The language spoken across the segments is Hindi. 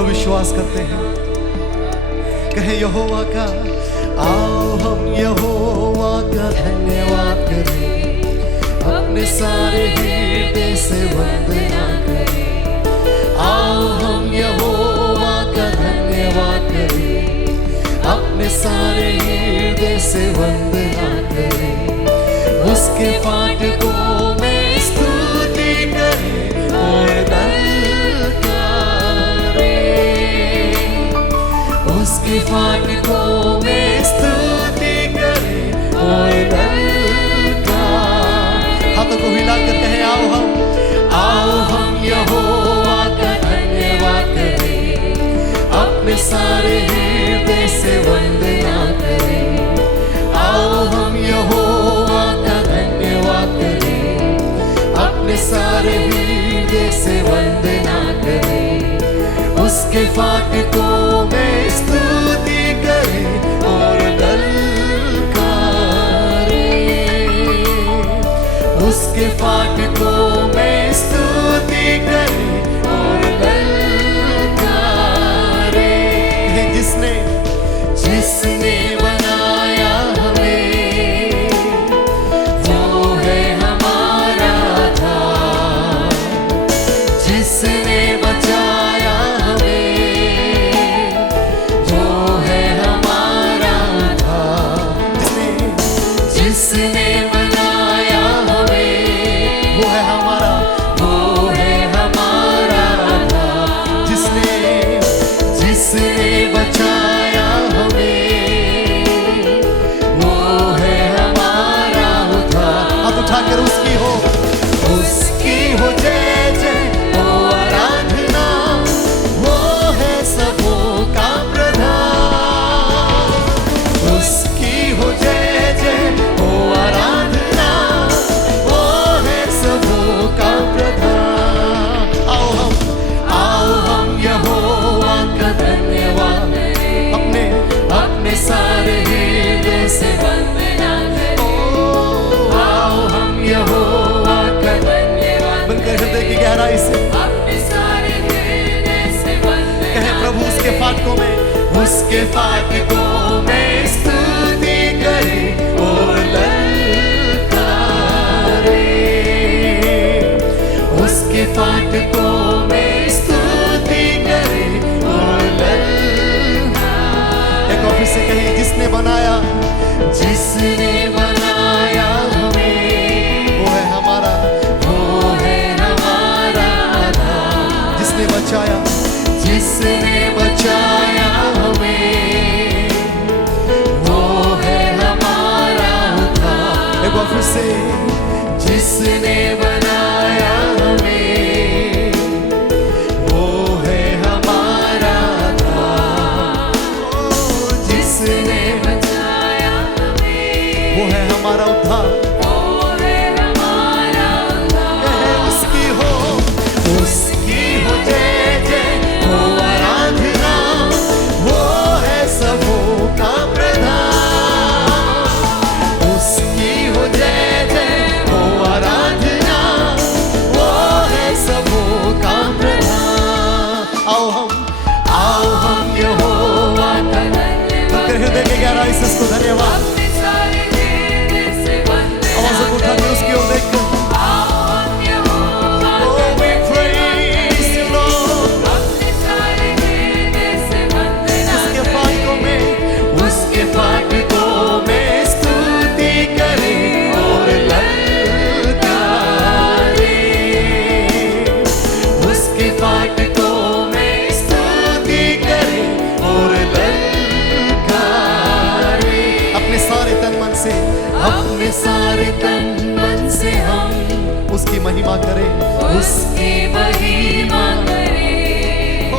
लोग विश्वास करते हैं? कहे यहोवा का, आओ हम यहोवा का धन्यवाद करें, अपने सारे हृदय से वंदना करें। आओ हम यहोवा का धन्यवाद करें, अपने सारे हृदय से वंदना करें। उसके फाटकों में स्तुति करें और ललकारें। उसके फाटकों में स्तुति करें और ललकारें। हाथों को हिलाकर कहें, आओ हम यहोवा का धन्यवाद करें, अपने सारे हृदय से वंदना करें। आओ हम यहोवा का धन्यवाद करें, अपने सारे हृदय से वंदना करें। उसके फाटकों में स्तुति करें और ललकारें। उसके फाटकों में स्तुति करें और ललकारें। जिसने बनाया हमें, वो है हमारा आधार। जिसने बचाया हमें, वो है हमारा आधार। जिसने बनाया हमें, वो है हमारा आधार। जिसने बचाया हमें, वो है हमारा उद्धार। अब उठाकर उसकी हो जय जय, ओ आराधना। वो है सबों का प्रधान। उसकी हो जय जय, ओ आराधना। वो है सबों का प्रधान। आओ हम यहोवा का धन्यवाद, अपने सारे हृदय से वंदना करें। आओ हम यहोवा का धन्यवाद, बनकर हृदय की गहराई से अपने सारे हृदय से वंदना कहें। प्रभु उसके फाटकों में स्तुति करें और ललकारें। उसके फाटकों में स्तुति करें और ललकारें। एक और फिर से कहिए, जिसने बनाया हमें, वो है हमारा आधार। जिसने बचाया हमें, वो है हमारा उद्धार। एक बार फिर से, जिसने बनाया हमें, वो है हमारा आधार। जिसने बचाया हमें, वो है हमारा उद्धार। उसकी हो जय जय, ओ आराधना। वो है सबों का प्रधान। उसकी हो जय जय, ओ आराधना। वो है सबों का प्रधान। आओ हम यहोवा का धन्यवाद, हृदय के गहराई से उसको धन्यवाद। आवाज़ को उठा के उसकी ओर देख अपने सारे तन मन से हम उसकी महिमा करें, उसकी महिमा करें।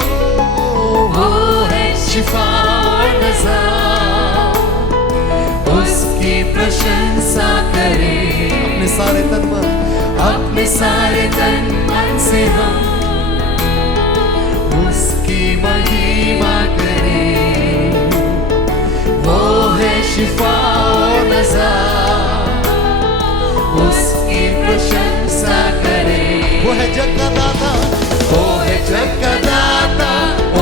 वो है शिफा और नज़ात, उसकी प्रशंसा करें। अपने सारे तन मन से हम उसकी महिमा करें। वो है शिफा और नज़ात, उसकी प्रशंसा करें। वो है जग का दाता, वो है जग का दाता, ओ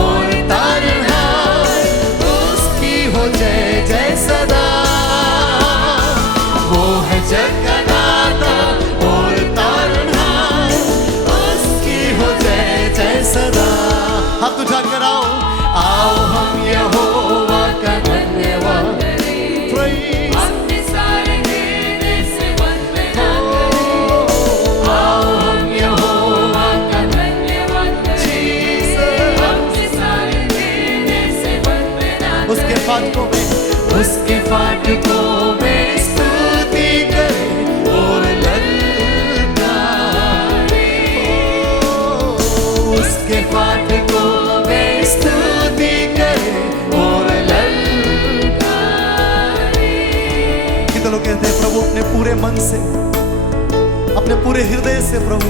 हाथ उठाकर आओ, आओ हम यहोवा का धन्यवाद Praise. अपने सारे देने से वंदना करें। आओ हम यहोवा का धन्यवाद करें। अपने सारे देने से वंदना करें। उसके फाटकों में स्तुति करें और ललकारें। उसके फाटकों में स्तुति करें और ललकारें। कितने लोग कहते हैं प्रभु अपने पूरे मन से, अपने पूरे हृदय से प्रभु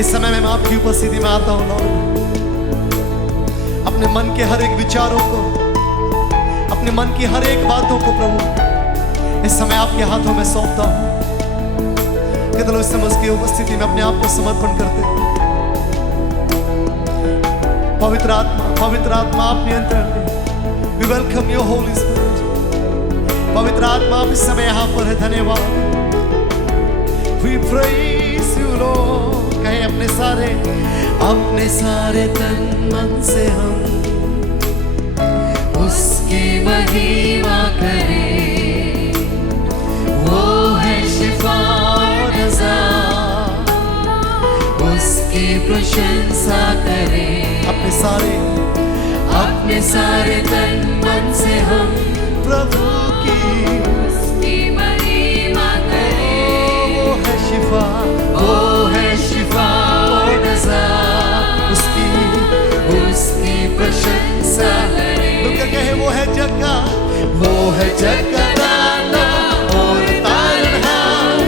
इस समय में मैं आपकी उपस्थिति में आता हूं लॉर्ड। अपने मन के हर एक विचारों को, अपने मन की हर एक बातों को प्रभु इस समय आपके हाथों में सौंपता हूं। कितने लोग इस समय उसकी उपस्थिति में अपने आप को समर्पण करते हैं। पवित्र आत्मा आप नियंत्रण करें। We welcome your holy spirit. पवित्र आत्मा आप इस समय यहाँ पर है। धन्यवाद। We praise you Lord. कहें अपने सारे तन मन से हम उसकी महिमा करें। वो है शिफा और नज़ात, उसकी प्रशंसा करें। अपने सारे तन मन से हम प्रभु की उसकी महिमा करें। वो है शिफा और नज़ात, उसकी प्रशंसा करें। लोग कहे वो है जग का दाता और तारनहार,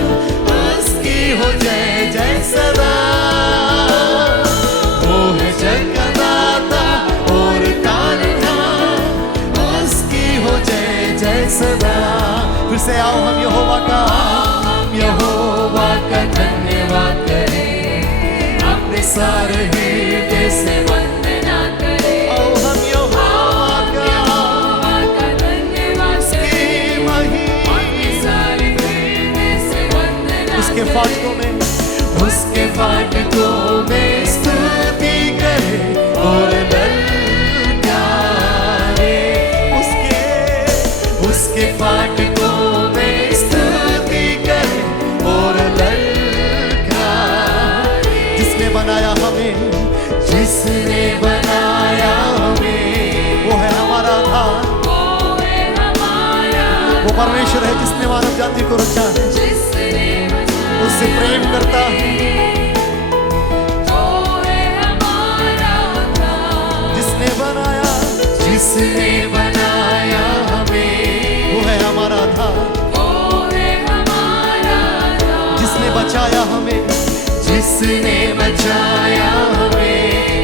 उसकी हो जय जय सदा। वो है जग का दाता और तारनहार, उसकी हो जय जय सदा। फिर से आओ हम यहोवा का धन्यवाद करें। अपने सारे हृदय से वंदना करें। आओ हम यहोवा का धन्यवाद करें। अपने सारे हृदय से वंदना उसके करें। फाटकों में स्तुति करें और ललकारें। उसके फाटकों में स्तुति करें और ललकारें। जिसने बनाया हमें, वो है हमारा आधार। वो परमेश्वर है जिसने मानव जाति को रचा है, उससे प्रेम करता है। जिसने बनाया हमें, वो है हमारा आधार। जिसने बचाया हमें,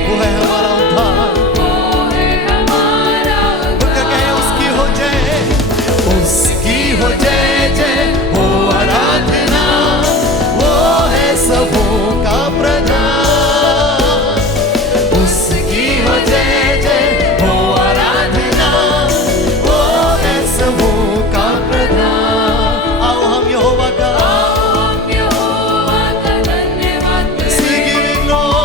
वो है हमारा उद्धार। उनका कहे उसकी हो जय जय हो आराधना। वो है सबों का प्रधान। उसकी हो जय जय हो आराधना। वो है सबों का प्रधान। आओ हम यहोवा का धन्यवाद करें। We give you glory.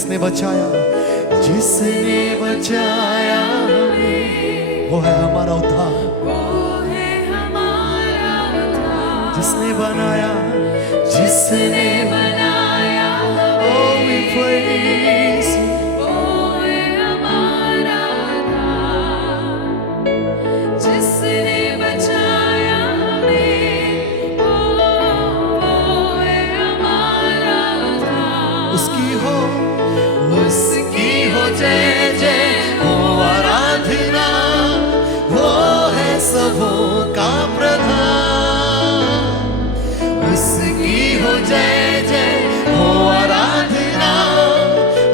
जिसने बचाया हमें, वो है हमारा उद्धार। वो है हमारा उद्धार। जिसने बनाया Oh, we praise you. वो है हमारा उद्धार। जिसने बचाया हमें, वो है हमारा उद्धार। उसकी हो जय जय, हो आराधना, वो है सबों का प्रधान। उसकी हो जय जय, हो आराधना,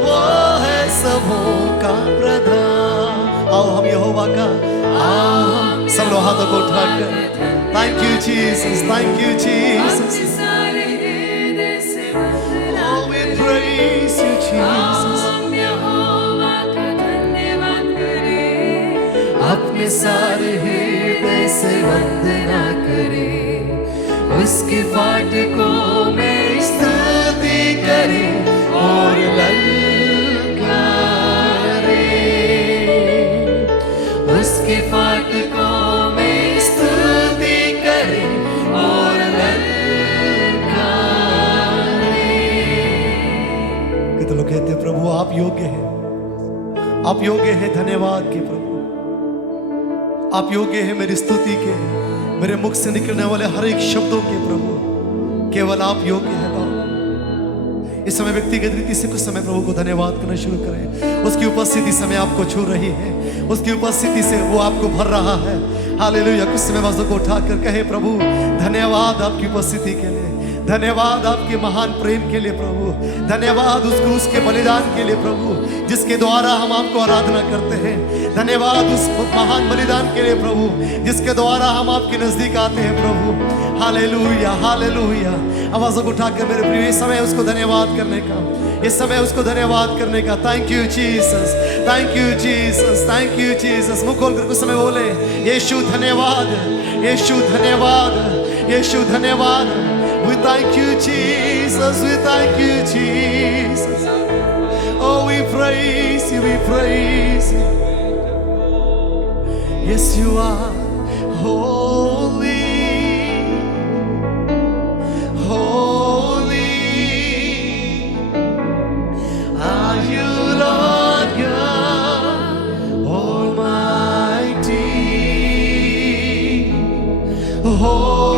वो है सबों का प्रधान। आओ हम यहोवा का, आओ सब लोग हाथों को उठाकर thank you Jesus, thank you Jesus. अपने सारे हृदय से वंदना Oh, we praise you Jesus. हम यहोवा का धन्यवाद करें। अपने सारे हृदय से वंदना करे, उसके फाटकों में स्तुति करे और ललकारे। उसके फाटकों में स्तुति करे और ललकारे। कितने लोग कहते हैं प्रभु आप योग्य हैं, आप योग्य हैं धन्यवाद के प्रभु, आप योग्य हैं मेरी स्तुति के, मेरे मुख से निकलने वाले हर एक शब्दों के प्रभु, केवल आप योग्य हैं बाबा। इस समय व्यक्तिगत रीति से कुछ समय प्रभु को धन्यवाद करना शुरू करें। उसकी उपस्थिति समय आपको छू रही है, उसकी उपस्थिति से वो आपको भर रहा है। हालेलुया। कुछ समय आवाज़ों को उठाकर कहे प्रभु धन्यवाद आपकी उपस्थिति के लिए, धन्यवाद आपके महान प्रेम के लिए प्रभु, धन्यवाद उस क्रूस के बलिदान के लिए प्रभु जिसके द्वारा हम आपको आराधना करते हैं। धन्यवाद उस महान बलिदान के लिए प्रभु जिसके द्वारा हम आपके नजदीक आते हैं प्रभु। Hallelujah, hallelujah. आवाज़ों को उठाकर मेरे प्रिय इस समय उसको धन्यवाद करने का, इस समय उसको धन्यवाद करने का। Thank you Jesus, thank you Jesus, thank you Jesus. मुंह खोलकर कुछ समय बोले यीशु धन्यवाद, यीशु धन्यवाद, यीशु धन्यवाद। We thank you Jesus, we thank you Jesus. Oh, we praise you, we praise you. Yes, you are holy, holy. Are you Lord God Almighty? Holy.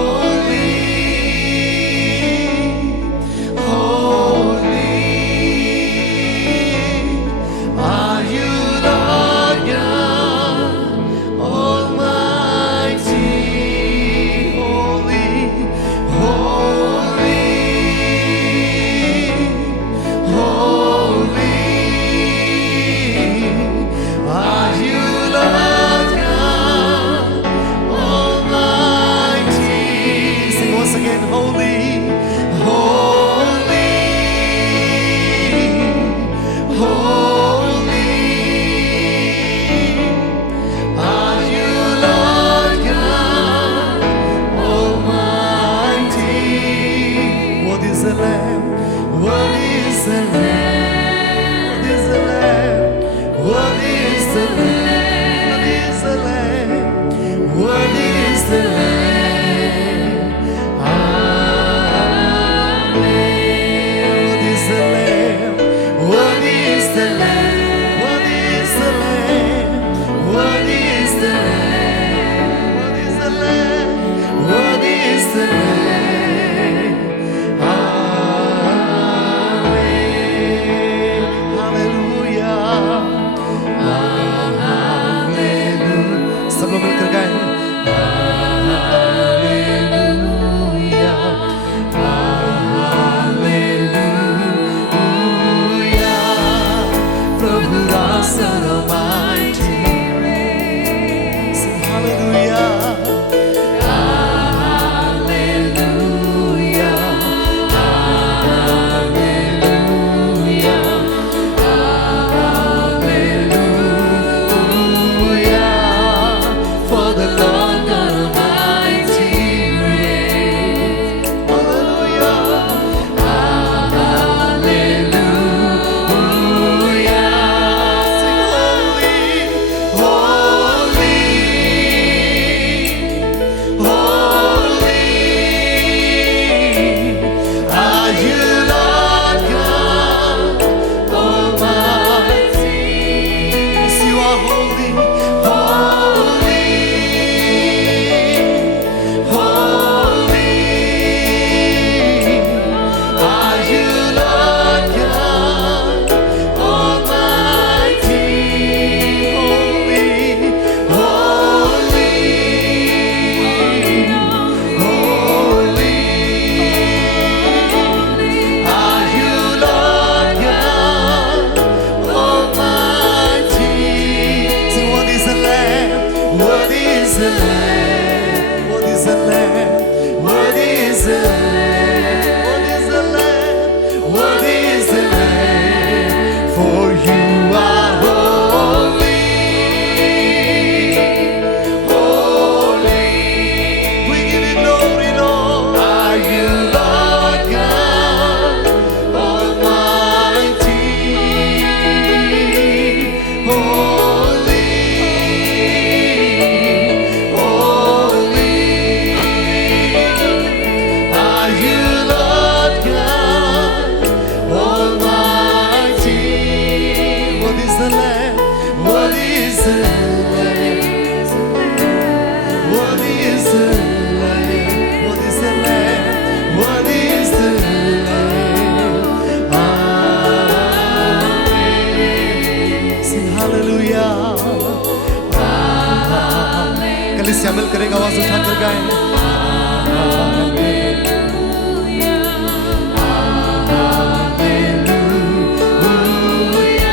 कर एक आवाज उठाकर गाएं।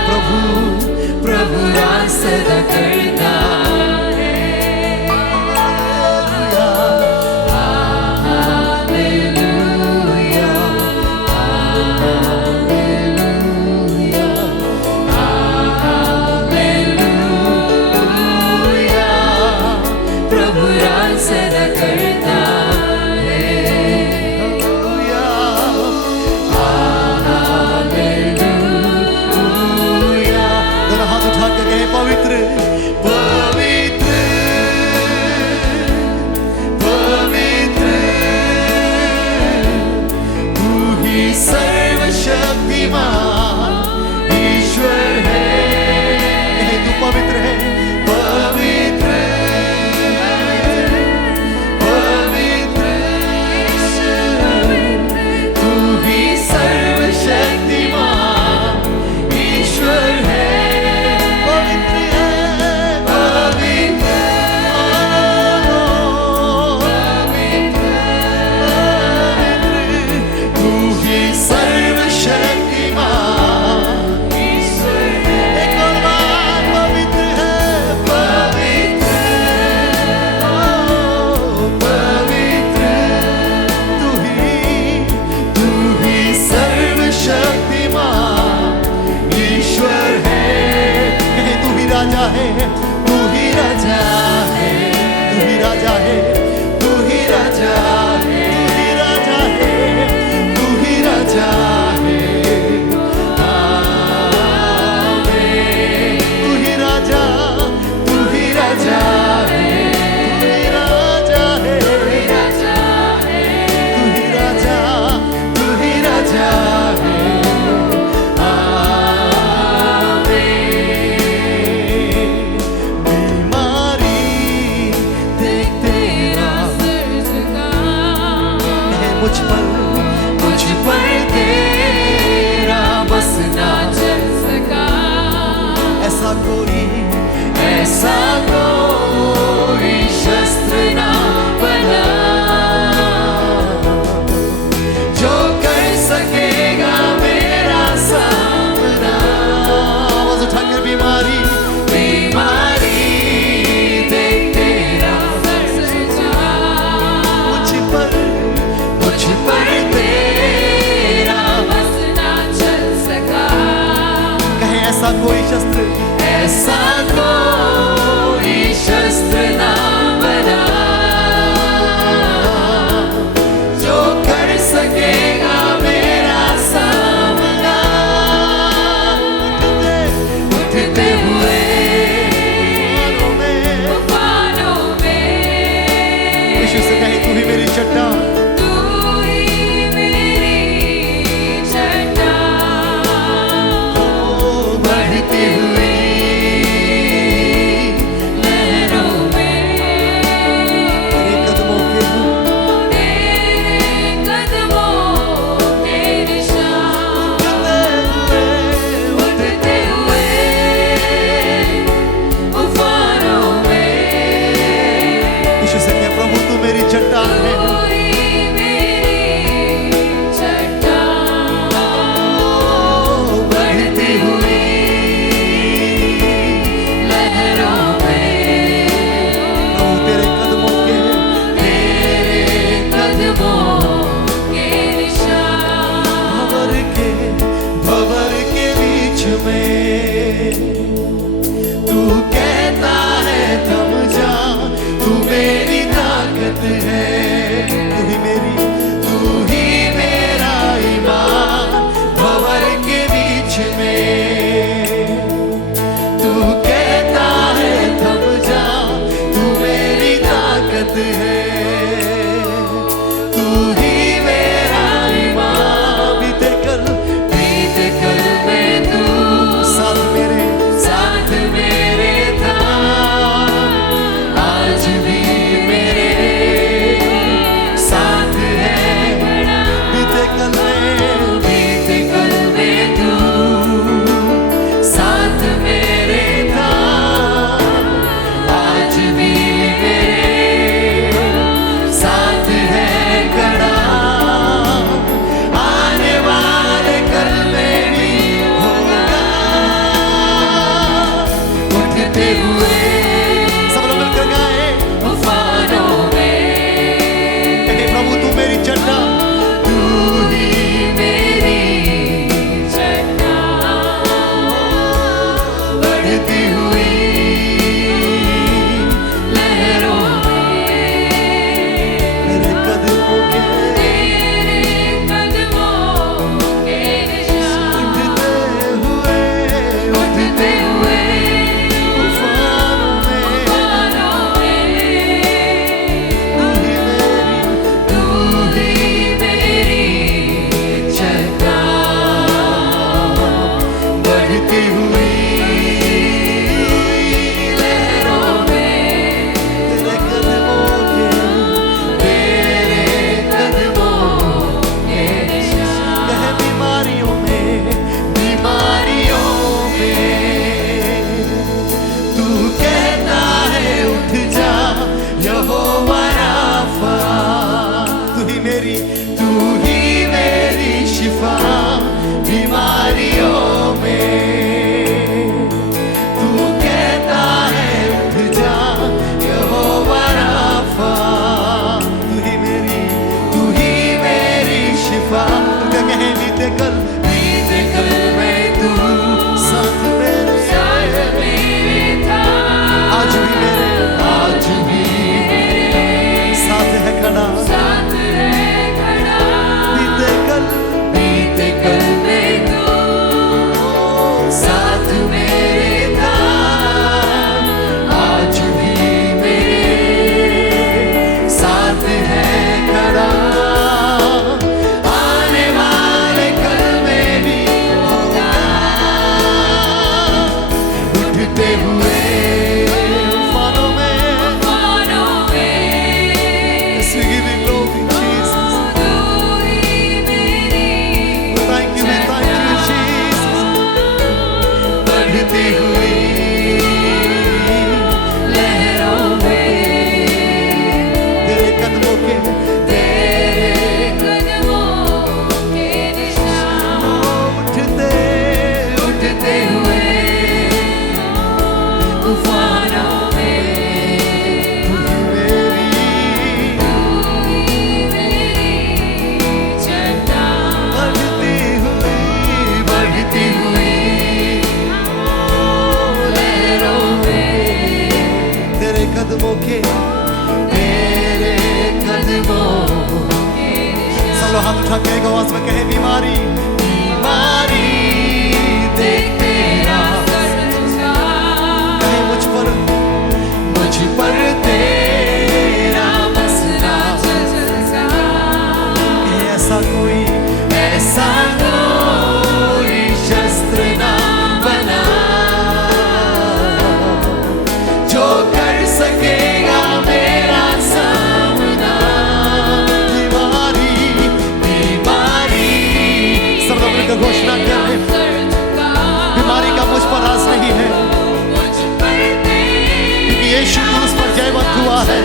प्रभु प्रभु राज सदा करता है। पवित्र पवित्र पवित्र तू ही सर्वशक्तिमान ईश्वर है। तू पवित्र है, पवित्र पवित्र तू ही सर्वशक्तिमान ईश्वर है। तू ही राजा है, तू ही राजा है, तू ही राजा है, तू ही राजा है, तू ही राजा, तू ही राजा है, तू ही राजा है, तू ही राजा है, तू ही राजा, तू ही राजा है। मुझ पर तेरा बस ना चल सका, ऐसा कोई शस्त्र ना बना जो कर सकेगा मेरा सामना। आवाज उठाकर बीमारी बीमारी देख तेरा मुझ पर तेरा बस ना चल सका। कहे ऐसा कोई शस्त्र, ऐसा कोई बीते कल मैं तू साथ मेरे था आज भी साथ है खड़ा साथ है खड़ा बीते कल मैं तू साथ मेरे था आज भी मेरे साथ है खड़ा आने वाले कल में भी होगा उठते हुए तूफानों में मानो में Yes, we give you glory, Jesus. तू ही मेरी Thank you, Jesus. बढ़ती हुई लहरों में तेरे कदमों के तेरे कदमों के निशान उठते हुए तूफानों में तू ही मेरी तू ही मेरी चट्टान बढ़ती हुई लहरों में तेरे कदमों के सब लोग हाथ उठा के एक आवाज में कहे बीमारी देख तेरा कहे मुझ पर तेरा मसला चलता कहे ऐसा कोई शस्त्र ना बना जो कर सकेगा मेरा सामना बीमारी सब लोग मिलकर घोषणा कर रहे हैं, बीमारी का मुझ पर राज नहीं है क्योंकि यीशु क्रूस पर जयवंत हुआ है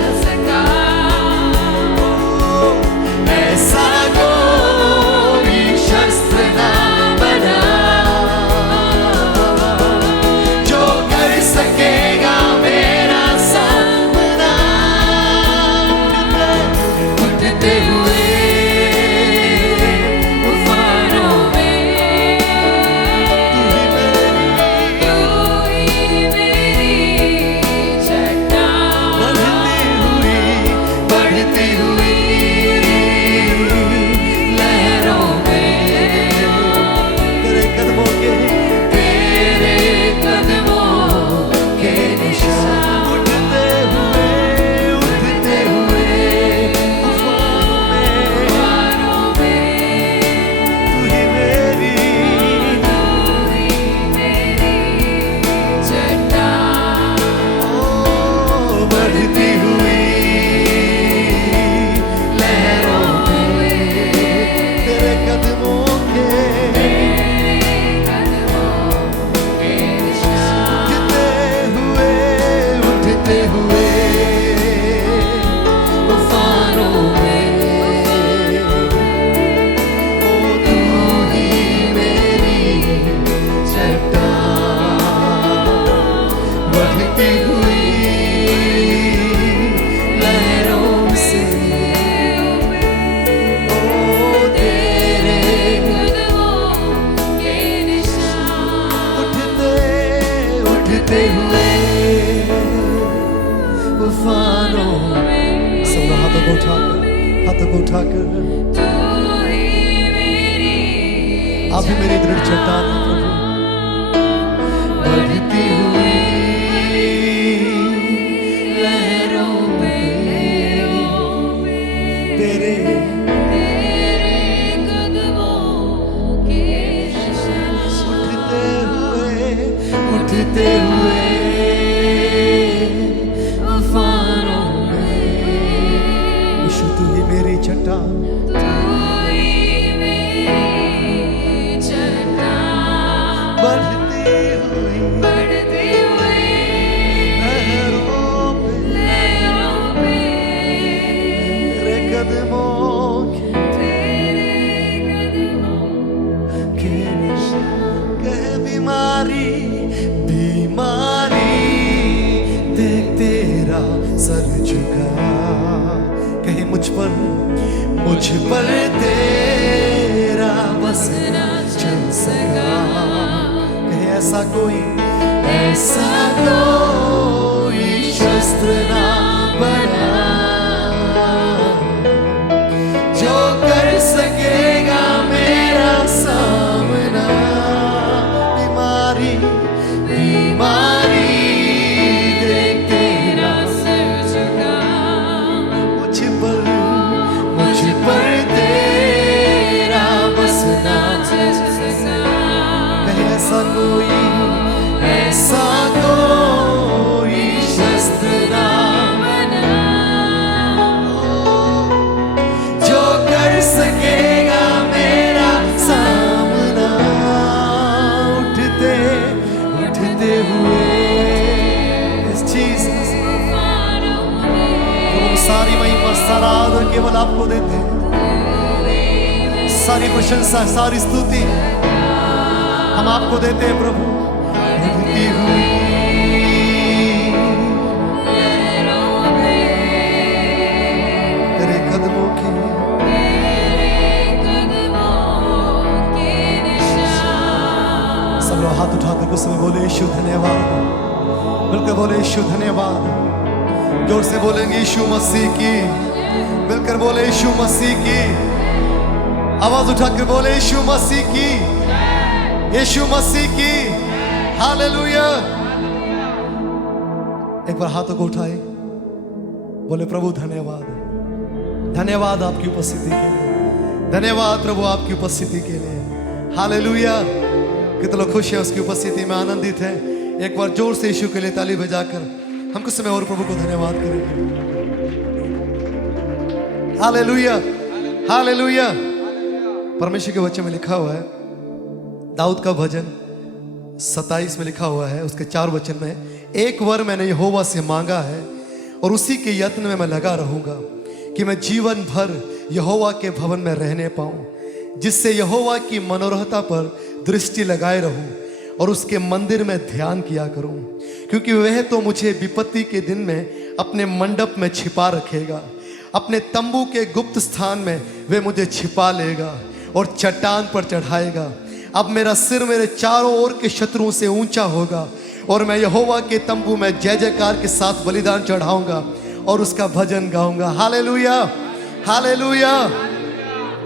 ऐसा कोई शस्त्र ना बना जो कर सकेगा मेरा सामना उठते हुए तूफानों में तू ही मेरी चट्टान बढ़ती हुई लहरों में तेरे कदमों के निशान उठते हुए तूफानों में तू ही मेरी बढ़ती हुई लहरों में तेरे कदमों के उठते हुए तूफानों में ओ तू ही मेरी चट्टान बढ़ती हुई लहरों से ओ तेरे उठते हुए तूफानों सब लोग हाथों को उठाकर आप ही मेरी दृढ़ चट्टान है प्रभु बढ़ती हुई लहरों में तेरे उठते हुए तूफानों में यीशु तू ही मेरी चट्टान तू ही मेरी चट्टान बस ना चल सका। कहे ऐसा कोई शस्त्र ना बना जो कर सकेगा मेरा सामना। बीमारी देख तेरा सिर झुका, मुझ पर तेरा बस ना चल सका। कहे ऐसा कोई शस्त्र ना बना जो कर सकेगा मेरा सामना। उठते हुए इस चीज सारी महिमा सारा आदर केवल आपको देते हैं। सारी प्रशंसा सारी स्तुति हम आपको देते हैं प्रभु। उठती हुई तेरे कदमों की सब लोग हाथ उठाकर उस समय बोले यीशु धन्यवाद। मिलकर बोले यीशु धन्यवाद। जोर से बोलेंगे यीशु मसीह की। मिलकर बोले यीशु मसीह की। आवाज उठाकर बोले यीशु मसीह की। यीशु मसीह की। हालेलुया। एक बार हाथों को उठाए बोले प्रभु धन्यवाद। धन्यवाद आपकी उपस्थिति के लिए। धन्यवाद प्रभु आपकी उपस्थिति के लिए। हालेलुया। कितने लोग खुश हैं उसकी उपस्थिति में आनंदित हैं। एक बार जोर से यीशु के लिए ताली बजाकर हम कुछ समय और प्रभु को धन्यवाद करेंगे। हालेलुया। हालेलुया। परमेश्वर के वचन में लिखा हुआ है, दाऊद का भजन 27 में लिखा हुआ है, उसके 4 वचन में, एक वर मैंने यहोवा से मांगा है और उसी के यत्न में मैं लगा रहूंगा कि मैं जीवन भर यहोवा के भवन में रहने पाऊं, जिससे यहोवा की मनोहरता पर दृष्टि लगाए रहूं और उसके मंदिर में ध्यान किया करूं, क्योंकि वह तो मुझे विपत्ति के दिन में अपने मंडप में छिपा रखेगा। अपने तंबू के गुप्त स्थान में वह मुझे छिपा लेगा और चट्टान पर चढ़ाएगा। अब मेरा सिर मेरे चारों ओर के शत्रुओं से ऊंचा होगा और मैं यहोवा के तंबू में जय जयकार के साथ बलिदान चढ़ाऊंगा और उसका भजन गाऊंगा। हालेलुया। हालेलुया।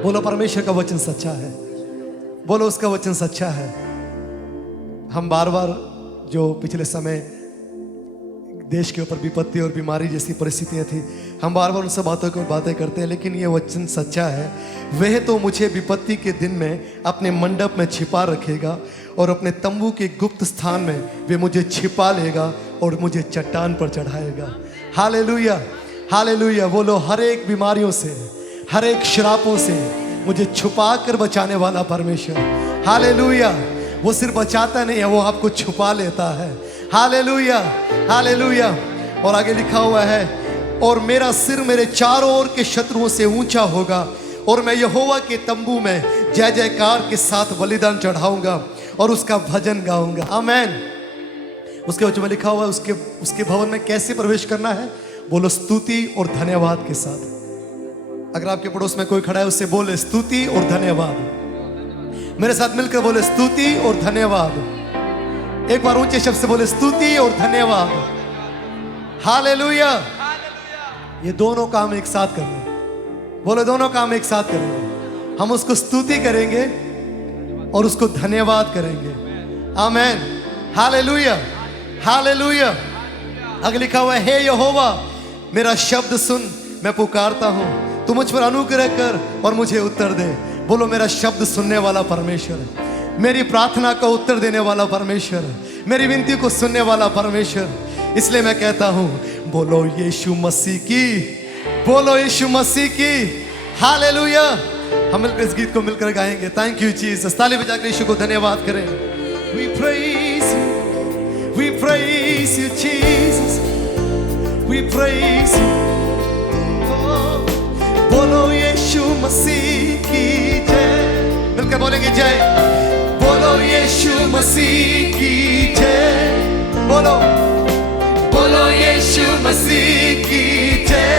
बोलो परमेश्वर का वचन सच्चा है। बोलो उसका वचन सच्चा है। हम बार बार जो पिछले समय देश के ऊपर विपत्ति और बीमारी जैसी परिस्थितियां थी, हम बार बार उन सब बातों को बातें करते हैं, लेकिन ये वचन सच्चा है। वह तो मुझे विपत्ति के दिन में अपने मंडप में छिपा रखेगा और अपने तंबू के गुप्त स्थान में वे मुझे छिपा लेगा और मुझे चट्टान पर चढ़ाएगा। हालेलुया। हालेलुया। बोलो हर एक बीमारियों से, हर एक श्रापों से मुझे छुपा कर बचाने वाला परमेश्वर। हालेलुया। वो सिर्फ बचाता नहीं है, वो आपको छुपा लेता है। हालेलुया। हालेलुया। और आगे लिखा हुआ है, और मेरा सिर मेरे चारों ओर के शत्रुओं से ऊंचा होगा और मैं यहोवा के तंबू में जय जयकार के साथ बलिदान चढ़ाऊंगा और उसका भजन गाऊंगा। आमेन। उसके वचन में लिखा हुआ है, उसके भवन में कैसे प्रवेश करना है? बोलो स्तुति और धन्यवाद के साथ। अगर आपके पड़ोस में कोई खड़ा है, उससे बोले स्तुति और धन्यवाद। मेरे साथ मिलकर बोले स्तुति और धन्यवाद। एक बार ऊंचे शब्द से बोले स्तुति और धन्यवाद। हालेलुया। ये दोनों काम एक साथ करने। बोले दोनों काम एक साथ करेंगे। हम उसको स्तुति करेंगे और उसको धन्यवाद करेंगे। आमेन। हालेलुया। हालेलुया। आगे लिखा हुआ है, हे यहोवा मेरा शब्द सुन, मैं पुकारता हूं, तू मुझ पर अनुग्रह कर और मुझे उत्तर दे। बोलो मेरा शब्द सुनने वाला परमेश्वर, मेरी प्रार्थना का उत्तर देने वाला परमेश्वर, मेरी विनती को सुनने वाला परमेश्वर। इसलिए मैं कहता हूं, बोलो यीशु मसीह की। बोलो यीशु मसीह की। हालेलुया। हम मिलकर इस गीत को मिलकर गाएंगे। Thank you Jesus. ताली बजाकर यीशु को धन्यवाद करें। We praise you, we praise you Jesus, we praise you। बोलो यीशु मसीह की जय। मिलकर बोलेंगे जय। बोलो यीशु मसीह की जय। बोलो बोलो यीशु मसीह की जय।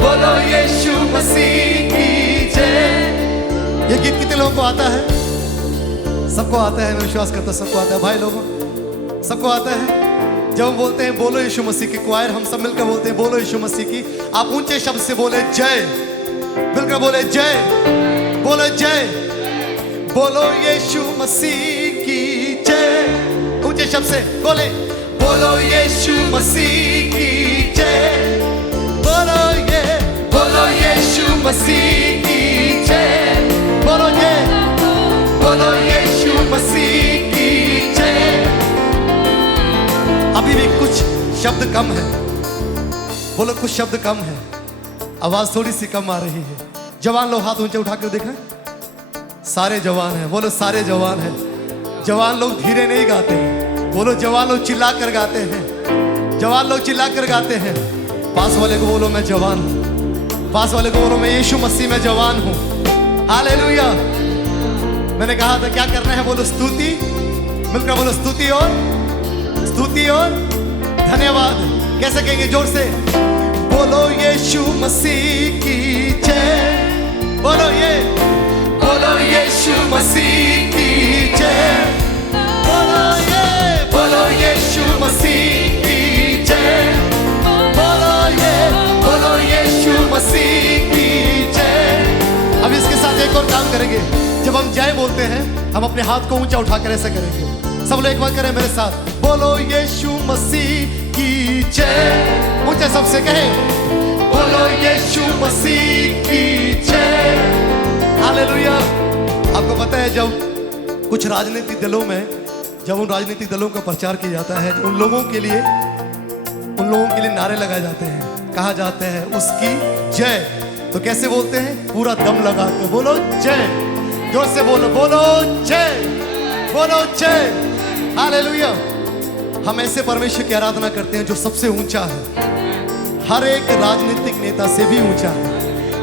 बोलो यीशु मसीह की जय। लोगों को आता है? सबको आता है, मैं विश्वास करता हूं सबको आता है। भाई लोगों, सबको आता है। जब हम बोलते हैं बोलो यीशु मसीह की, क्वायर हम सब मिलकर बोलते हैं बोलो यीशु मसीह की। आप ऊंचे शब्द से बोले जय, मिलकर बोले जय, बोलो जय, बोलो यीशु मसीह की जय। ऊंचे शब्द से बोले बोलो यीशु मसीह की जय, बोलो यीशु मसीह की जय, बोलो यीशु मसीह की जय। अभी भी कुछ शब्द कम है, बोलो कुछ शब्द कम है, आवाज थोड़ी सी कम आ रही है। जवान लोग हाथ ऊंचे उठाकर देखा, सारे जवान हैं, बोलो सारे जवान हैं। जवान लोग धीरे नहीं गाते हैं, बोलो जवान लोग चिल्ला कर गाते हैं, जवान लोग चिल्ला कर गाते हैं। पास वाले को बोलो मैं जवान हूं, पास वाले को बोलो मैं यीशु मसीह में जवान हूं। हालेलुया। मैंने कहा था क्या करना है, बोलो स्तुति, मिलकर बोलो स्तुति और धन्यवाद। कैसे कहेंगे? जोर से बोलो यीशु मसीह की जय, बोलो यीशु मसीह की जय, बोलो यीशु मसीह की जय, बोलो यीशु मसीह की जय। अब इसके साथ एक और काम करेंगे। जब हम जय बोलते हैं हम अपने हाथ को ऊंचा उठाकर ऐसा करेंगे। सब लोग एक बार करें मेरे साथ, बोलो यीशु मसीह की जय। ऊंचे सबसे कहें बोलो यीशु मसीह की जय। हालेलुया। आपको पता है जब कुछ राजनीतिक दलों में, जब उन राजनीतिक दलों का प्रचार किया जाता है, उन लोगों के लिए नारे लगाए जाते हैं, कहा जाता है उसकी जय। तो कैसे बोलते हैं? पूरा दम लगा के बोलो जय, जोर से बोलो जय, बोलो जय। हालेलुया। हम ऐसे परमेश्वर की आराधना करते हैं जो सबसे ऊंचा है, हर एक राजनीतिक नेता से भी ऊंचा है,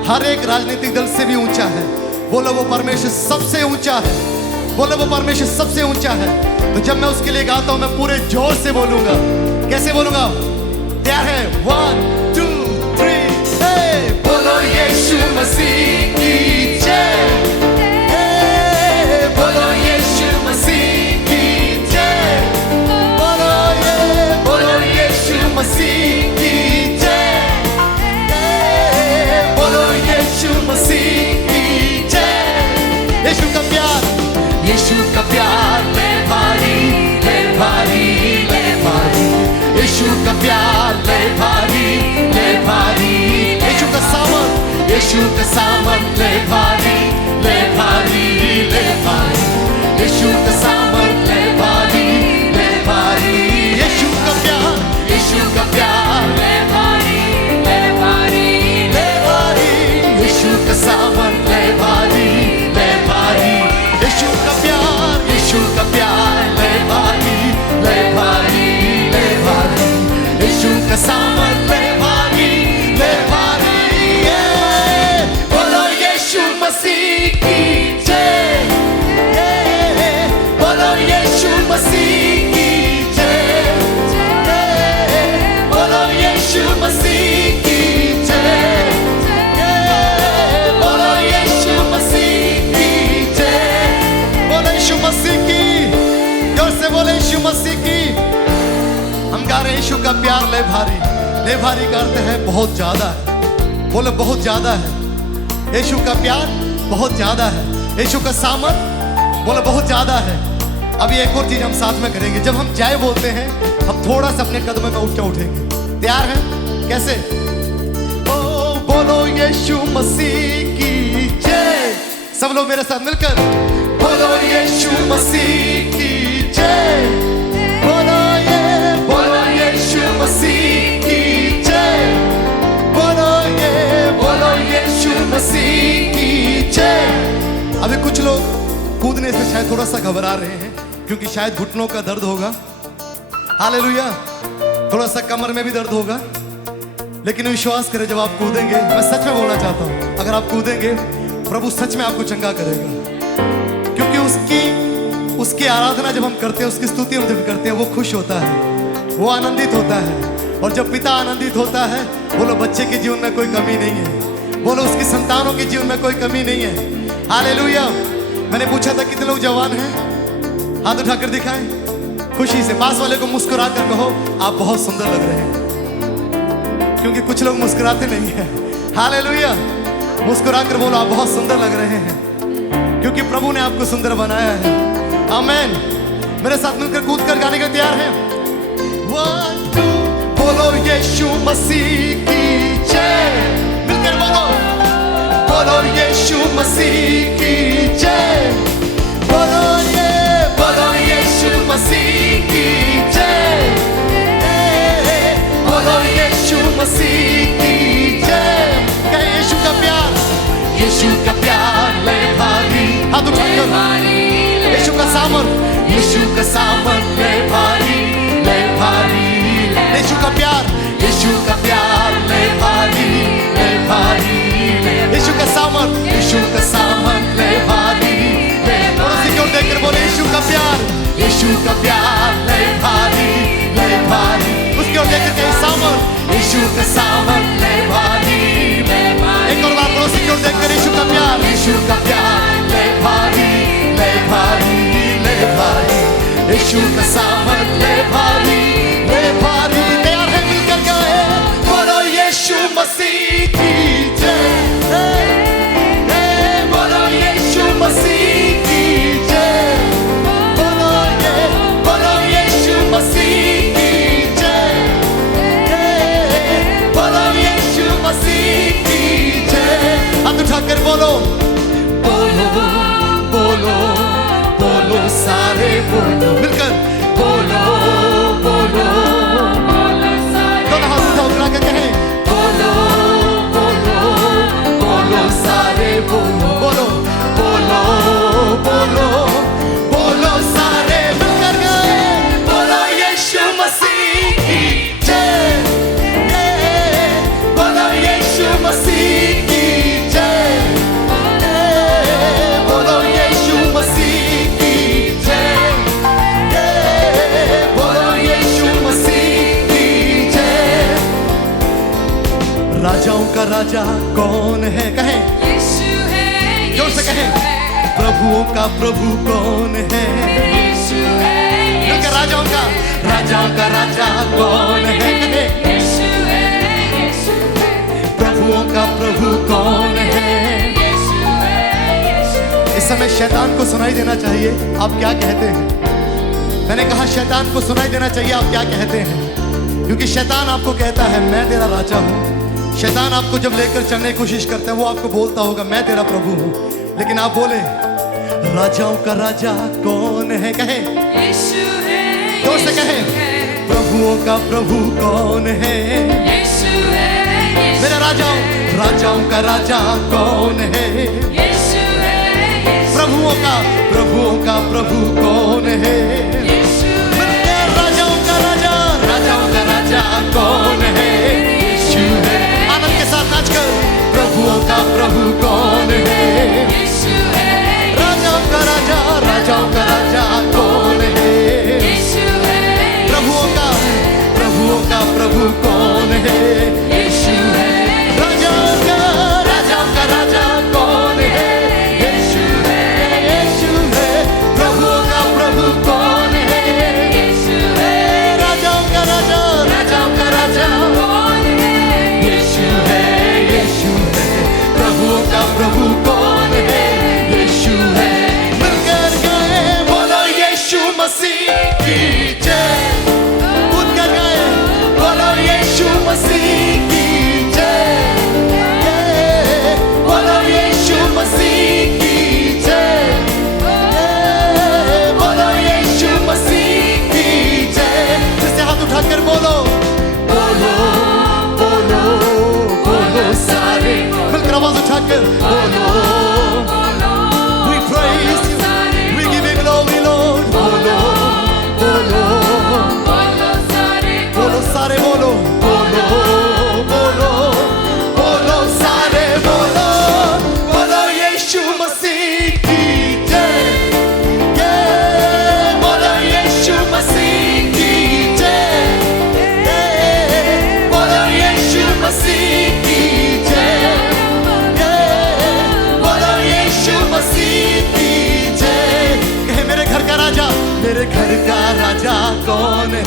हर एक राजनीतिक दल से भी ऊंचा है। बोलो वो परमेश्वर सबसे ऊंचा है, बोलो वो परमेश्वर सबसे ऊंचा है। तो जब मैं उसके लिए गाता हूं मैं पूरे जोर से बोलूंगा। कैसे बोलूंगा? तैयार है? 1 2 3 बोलो यीशु मसीह की जय, बोलो यीशु मसीह की जय, बोलो यीशु मसीह की जय, बोलो यीशु मसीह की जय। यीशु का प्यार ले भारी, ले भारी, ले भारी। यीशु का प्यार ले भारी, ले भारी। यीशु का सामर्थ ले भारी, ले भारी, ले भारी। यीशु का सामर्थ ले भारी, ले भारी। यीशु का प्यार ले भारी, ले भारी, ले भारी। यीशु का सामर्थ ले भारी, ले भारी। यीशु का प्यार ले भारी, ले भारी, ले भारी। यीशु का सामर्थ ले भारी, ले भारी। बोलो यीशु मसीह की जय, बोलो यीशु मसीह की जय, बोलो यीशु मसीह की जय, बोलो यीशु मसीह की जय, बोलो यीशु मसीह की। जोर से बोले यीशु मसीह की। हम गा रहे यीशु का प्यार ले भारी, ले भारी का अर्थ है बहुत ज्यादा है, बोले बहुत ज्यादा है। यीशु का प्यार बहुत ज्यादा है, यीशु का सामर्थ बोले बहुत ज्यादा है। अभी एक और चीज हम साथ में करेंगे। जब हम जय बोलते हैं हम थोड़ा सा अपने कदमों में ऊंचा उठेंगे। तैयार हैं? कैसे? ओ बोलो यीशु मसीह की जय। सब लोग मेरे साथ मिलकर बोलो यीशु मसीह की जय, बोलो यीशु मसीह की जय, बोलो यीशु मसीह की जय। अभी कुछ लोग कूदने से शायद थोड़ा सा घबरा रहे हैं क्योंकि शायद घुटनों का दर्द होगा। हालेलुया। थोड़ा सा कमर में भी दर्द होगा, लेकिन विश्वास करें जब आप कूदेंगे, मैं सच में बोलना चाहता हूं, अगर आप कूदेंगे प्रभु सच में आपको चंगा करेगा। क्योंकि उसकी आराधना जब हम करते हैं, उसकी स्तुति हम जब करते हैं, वो खुश होता है, वो आनंदित होता है। और जब पिता आनंदित होता है, बोलो बच्चे के जीवन में कोई कमी नहीं है, बोलो उसकी संतानों के जीवन में कोई कमी नहीं है। हालेलुया। मैंने पूछा था कितने लोग जवान हैं, हाथ उठाकर दिखाएं। खुशी से पास वाले को मुस्कुरा कर कहो आप बहुत सुंदर लग रहे हैं, क्योंकि कुछ लोग मुस्कुराते नहीं हैं। हालेलुया, मुस्कुरा कर बोलो आप बहुत सुंदर लग रहे हैं, क्योंकि प्रभु ने आपको सुंदर बनाया है। आमेन। मेरे साथ मिलकर कूद कर गाने के तैयार हैं। 1 2 बोलो यीशु मसीह की जय। मिलकर बोलो, बोलो यीशु मसीह की जय। बोलो यीशु मसीह की जय। बोलो यीशु मसीह की जय। कहे यीशु का प्यार, यीशु का प्यार ले भारी। हाथ उठाकर यीशु का सामर्थ, यीशु का सामर्थ ले भारी, ले भारी। यीशु का प्यार, यीशु का प्यार ले भारी, ले भारी। यीशु का सामर्थ, यीशु का सामर्थ ले भारी, ले भारी। पड़ोसी की ओर देखकर बोले यीशु का प्यार, यीशु का प्यार ले भारी, ले भारी। उसकी ओर देखकर कहे सामर्थ, यीशु का सामर्थ ले भारी, ले भारी। एक और बार पड़ोसी की ओर देखकर यीशु का प्यार, यीशु का प्यार ले भारी, ले भारी, ले भारी। यीशु का सामर्थ ले भारी, ले भारी। तैयार है मिलकर गाए, बोलो यीशु मसीह की जय। बोलो यीशु मसीह की जय। बोलो यीशु मसीह की जय। बोलो यीशु मसीह की जय। हाथ उठाकर बोलो, बोलो बोलो बोलो सारे बोलो। मिलकर बोलो बोलो बोलो सारे। दोनों हाथ उठा के कहें बोलो बोलो बोलो सारे बोलो। बोलो बोलो बोलो बोलो सारे। मिलकर गाए, बोलो यीशु मसीह की जय। बोलो यीशु मसीह की जय। बोलो यीशु मसीह की जय। बोलो यीशु मसीह की जय। राजाओं का राजा कौन है? कहें यीशु है, जोर से कहें, यीशु है, प्रभुओं का प्रभु कौन है? यीशु है, मिलकर राजाओं का राजा कौन है? कहें यीशु है, यीशु है, प्रभुओं का प्रभु कौन है? यीशु है, यीशु है। इस समय शैतान को सुनाई देना चाहिए आप क्या कहते हैं। मैंने कहा शैतान को सुनाई देना चाहिए आप क्या कहते हैं, क्योंकि शैतान आपको कहता है मैं तेरा राजा हूँ। शैतान आपको जब लेकर चलने की कोशिश करता है वो आपको बोलता होगा मैं तेरा प्रभु हूँ, लेकिन आप बोले राजाओं का राजा कौन है? कहे यीशु है, जोर से कहे, यीशु है, प्रभुओं का प्रभु कौन है? यीशु है, यीशु मेरे राजाओं का राजा कौन है? यीशु है, यीशु प्रभुओं का प्रभु कौन है? यीशु है, राजाओं का राजा कौन है? यीशु है। आनंद के साथ नाचकर प्रभुओं का प्रभु कौन है? यीशु है, राजाओं का राजा कौन है? यीशु है, प्रभुओं का प्रभु कौन है? यीशु है, राजाओं का राजा कौन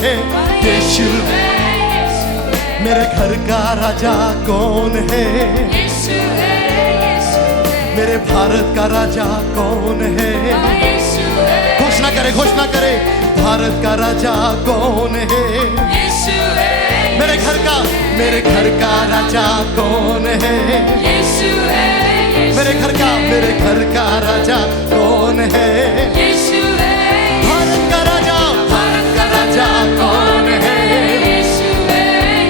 है यीशु मेरे घर का राजा कौन है मेरे भारत का राजा कौन है घोषणा करे भारत का राजा कौन है मेरे घर का राजा कौन है मेरे घर का राजा कौन है भारत का राजा कौन है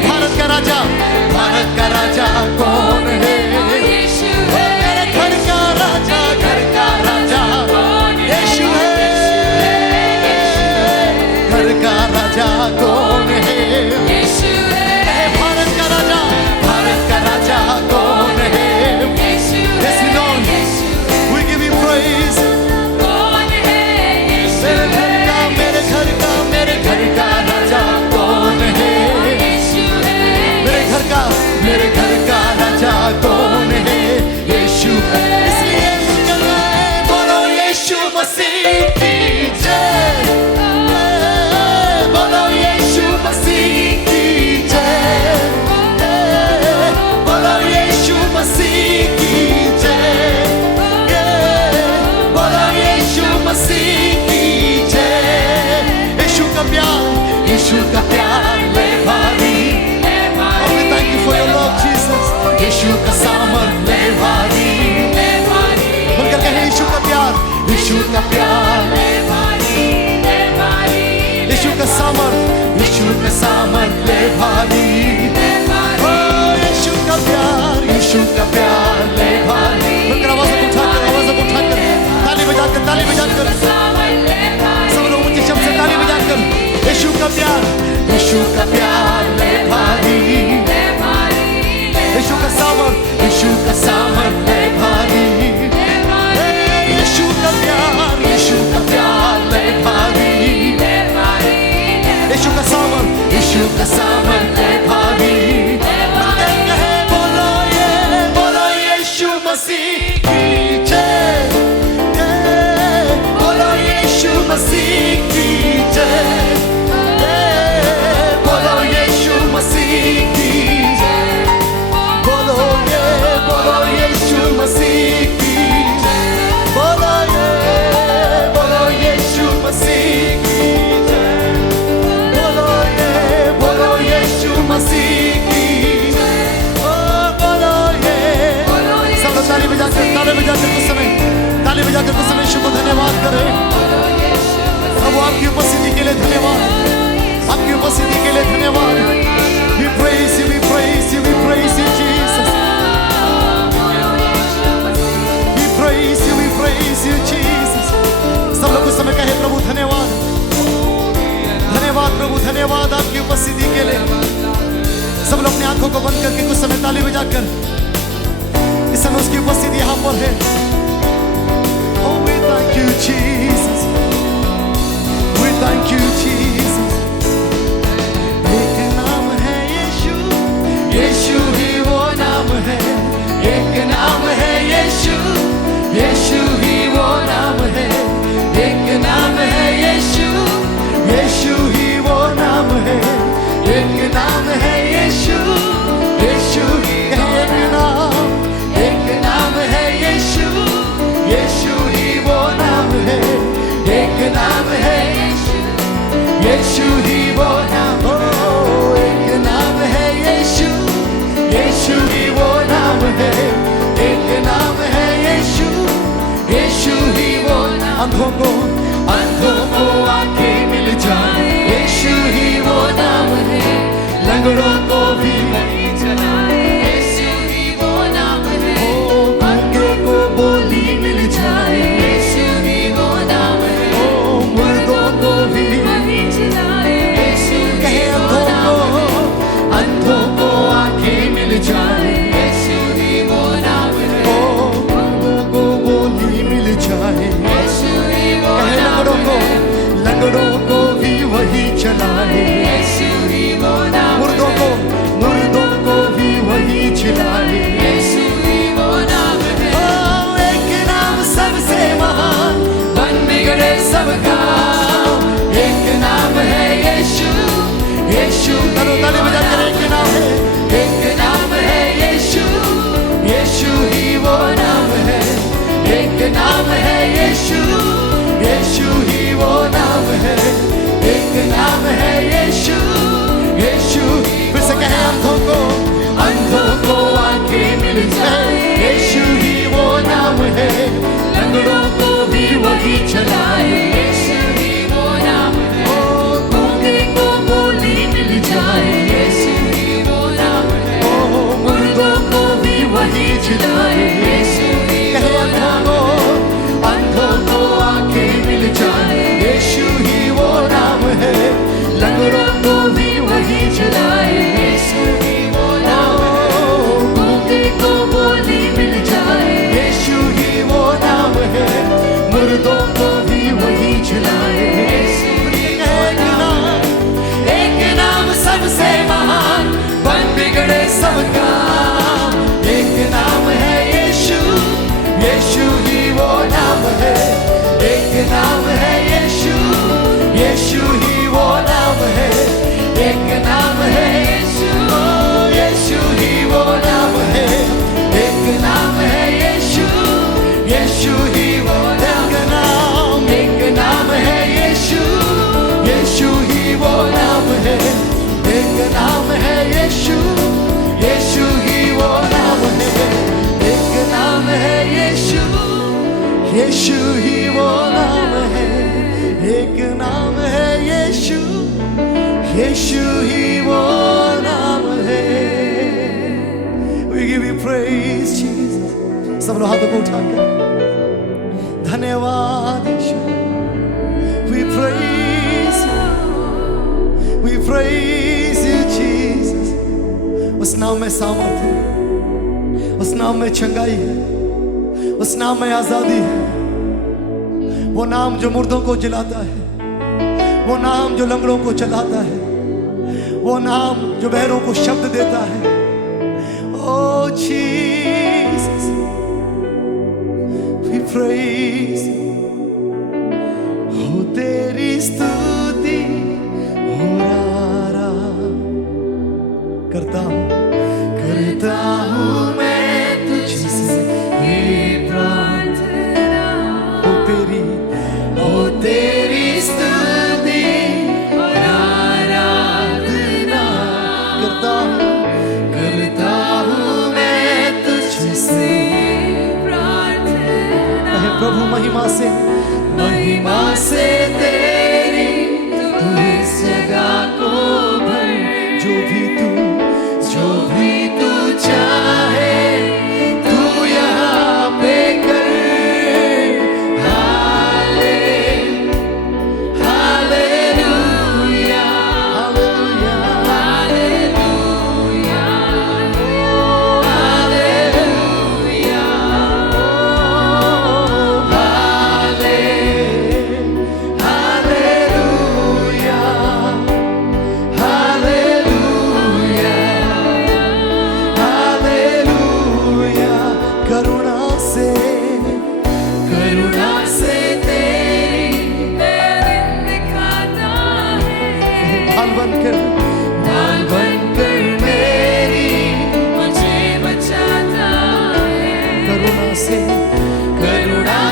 भारत का राजा कौन है मेरे घर का राजा यीशु है घर का राजा कौन है भारत का राजा कौन है Yes, Lord, we give you praise. मेरे घर का राजा कौन है मेरे घर का राजा कौन है यीशु इसलिए बोलो यीशु मसीह की जय बोलो यीशु मसीह की जय बोलो यीशु मसीह की जय बोलो यीशु मसीह की जय यीशु का प्यार ले भारी Oh, we thank you for your love, Jesus. यीशु का सामर्थ ले भारी बोलकर कहे यीशु का प्यार यीशु का सामर्थ ले भारी Oh, यीशु का प्यार ले भारी बोलकर आवाज़ उठाकर ताली बजाकर सब लोग ऊंची शब्द से ताली बजाकर यीशु का प्यार ले भारी यीशु का सामर्थ ले भारी यीशु का प्यार ले भारी यीशु का सामर्थ ले भारी बोलो यीशु मसीह की जय बोलो यीशु मसीह की जय बोलो यीशु मसीह की जय बोलो यीशु मसीह की जय बोलो यीशु मसीह की जय बोलो यीशु मसीह की जय सब लोग ताली बजाकर कुछ समय यीशु को धन्यवाद करें प्रभु आपकी उपस्थिति के लिए धन्यवाद आपकी उपस्थिति के लिए धन्यवाद We praise you Jesus We praise you Jesus सब लोग उस समय कहे प्रभु धन्यवाद प्रभु धन्यवाद आपकी उपस्थिति के लिए सब लोग अपनी आंखों को बंद करके कुछ समय ताली बजाकर इस समय उसकी उपस्थिति यहाँ पर है Oh we thank you Jesus We thank you Jesus एक नाम है यीशु ही वो नाम है एक नाम है यीशु ही वो नाम है एक नाम है यीशु ही वो नाम है एक नाम है यीशु ही एक नाम है यीशु ही वो नाम है एक नाम है यीशु ही वो नाम एक नाम है यीशु ही वो नाम है एक नाम है यीशु ही वो नाम अंधों को आंखें मिल जाए यीशु ही वो नाम है लंगड़ों को भी नहीं चलाए यीशु ही वो नाम है गूंगे को बोली मिल जाए यीशु ही वो नाम है मुर्दों को भी नहीं चलाए यीशु कहे अंधों को आंखें मिल जाए यीशु ही वो नाम है मुर्दों को बोली मिल जाए यीशु ही वो नाम है लंगड़ों को भी वही चलाए यीशु ही वो नाम मुर्दों को भी वही चलाए यीशु ही वो नाम है एक नाम सबसे महान बन बिगड़े सबका एक नाम है यीशु वही चलाए, यीशु ही वो नाम है। गूंगे को बोली मिल जाए, यीशु ही वो नाम है। मुर्दों को भी वही जिलाए, यीशु ही वो नाम है। अंधों को आंखें मिल जाए, यीशु ही वो नाम है। लंगड़ों को भी वही चलाए, यीशु ही वो नाम है। गूंगे को बोली मिल जाए, यीशु ही वो नाम है। मुर्दों को भी वही जिलाए, यीशु ही वो नाम है। एक नाम सबसे महान, बन बिगड़े सबका। एक नाम है यीशु, यीशु ही वो नाम है। एक नाम है यीशु, यीशु ही वो नाम है। एक नाम है यीशु, यीशु ही वो नाम है। एक नाम है यीशु, यीशु ही वो नाम। एक नाम है यीशु, यीशु ही वो नाम है। एक नाम है यीशु, यीशु ही वो नाम है। एक नाम है यीशु, यीशु ही वो नाम है। एक नाम है यीशु, यीशु ही वो नाम है। We give you praise, Jesus. सब लोग हाथों को उठाकर धन्यवाद यीशु। We praise you, we praise you, Jesus. उस नाम में सामर्थ है, उस नाम में चंगाई है, उस नाम में आजादी है। वो नाम जो मुर्दों को जिलाता है, वो नाम जो लंगड़ों को चलाता है, वो नाम जो बहरों को शब्द देता है। ओ जीसस, वी प्रेज यू। हो तेरी स्तुति हो रा करता हूँ मैं तुझसे ये प्रार्थना। हो तेरी स्तुति और आराधना करता हूँ मैं तुझसे प्रार्थना। प्रभु महिमा से तेरी तू इस जगह को भर। जो भी तू चाहे तू यहाँ पे कर। Hallelujah, hallelujah, hallelujah, hallelujah, hallelujah. करुणा से तेरी दिन दिखाता है। ढाल बनकर मेरी मुझे बचाता है। करुणा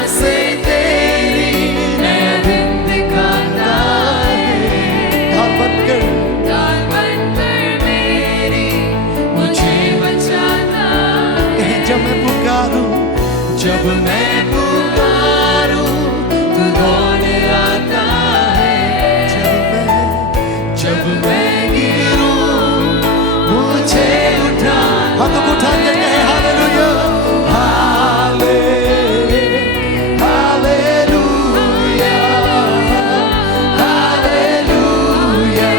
से तेरी नया दिन दिखाता है। ढाल बनकर मेरी मुझे बचाता है। जब मैं पुकारूं तू दौड़ आता है। जब मैं गिरूं मुझे उठा। हाथों को उठा के कहे हालेलुया, हालेलुया, हालेलुया, हालेलुया,